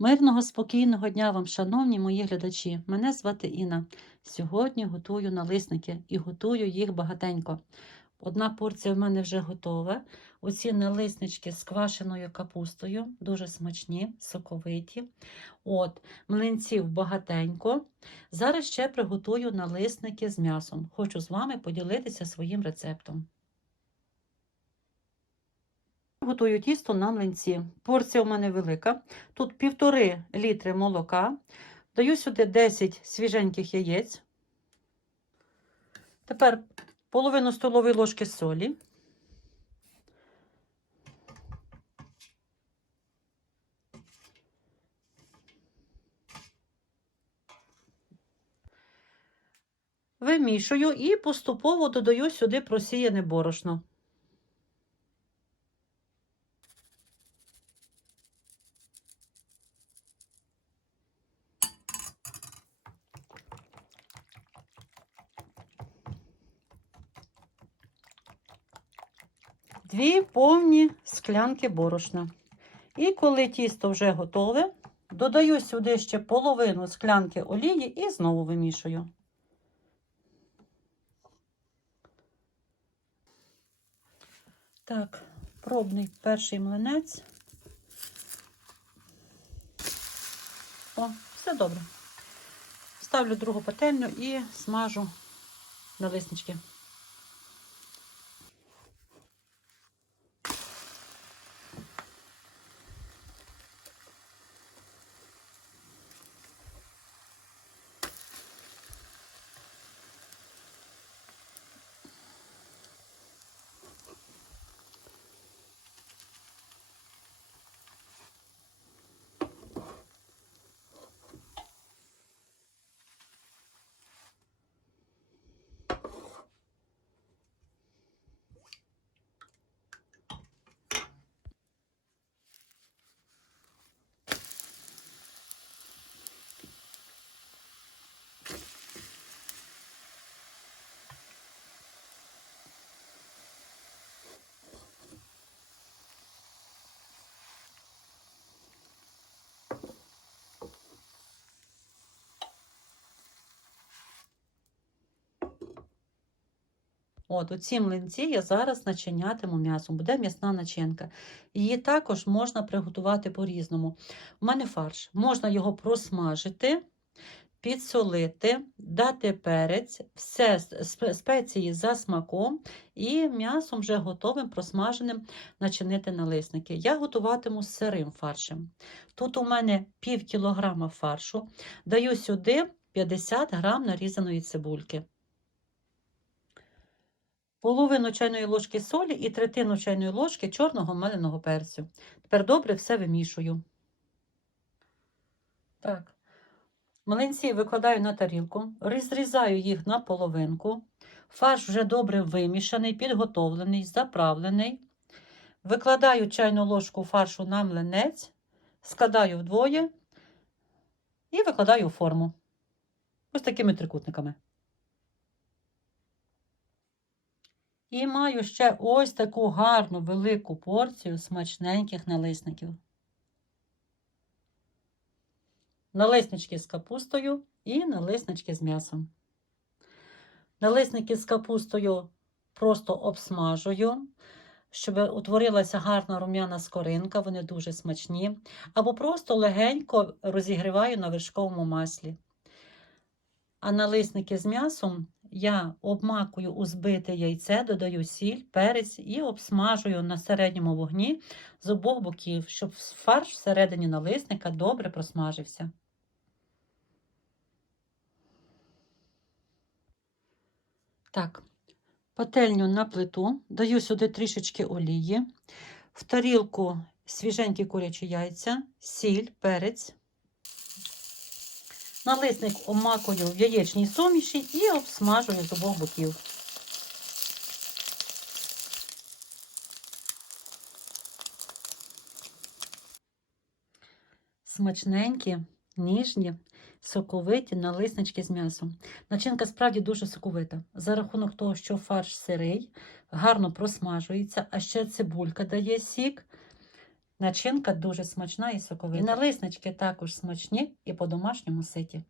Мирного, спокійного дня вам, шановні мої глядачі. Мене звати Інна. Сьогодні готую налисники і готую їх багатенько. Одна порція в мене вже готова. Оці налиснички з квашеною капустою, дуже смачні, соковиті. От, млинців багатенько. Зараз ще приготую налисники з м'ясом. Хочу з вами поділитися своїм рецептом. Готую тісто на млинці. Порція у мене велика. Тут півтори літри молока. Даю сюди 10 свіженьких яєць. Тепер половину столової ложки солі. Вимішую і поступово додаю сюди просіяне борошно. Дві повні склянки борошна. І коли тісто вже готове, додаю сюди ще половину склянки олії і знову вимішую. Так, пробний перший млинець. О, все добре. Ставлю другу пательню і смажу налиснички. От, оці млинці я зараз начинятиму м'ясом. Буде м'ясна начинка. Її також можна приготувати по-різному. У мене фарш. Можна його просмажити, підсолити, дати перець, все спеції за смаком, і м'ясом вже готовим, просмаженим начинити налисники. Я готуватиму з сирим фаршем. Тут у мене пів кілограма фаршу, даю сюди 50 грам нарізаної цибульки половину чайної ложки солі і третину чайної ложки чорного меленого перцю. Тепер добре все вимішую. Так. Млинці викладаю на тарілку, розрізаю їх на половинку. Фарш вже добре вимішаний, підготовлений, заправлений. Викладаю чайну ложку фаршу на млинець, складаю вдвоє і викладаю у форму. Ось такими трикутниками. І маю ще ось таку гарну велику порцію смачненьких налисників. Налиснички з капустою і налиснички з м'ясом. Налисники з капустою просто обсмажую, щоб утворилася гарна рум'яна скоринка, вони дуже смачні. Або просто легенько розігріваю на вершковому маслі. А налисники з м'ясом я обмакую у збите яйце, додаю сіль, перець і обсмажую на середньому вогні з обох боків, щоб фарш всередині налисника добре просмажився. Так, пательню на плиту, даю сюди трішечки олії, в тарілку свіженькі курячі яйця, сіль, перець. Налисник обмакую в яєчній суміші і обсмажую з обох боків. Смачненькі, ніжні, соковиті налиснички з м'ясом. Начинка справді дуже соковита. За рахунок того, що фарш сирий, гарно просмажується, а ще цибулька дає сік. Начинка дуже смачна і соковита. І налиснички також смачні і по-домашньому ситі.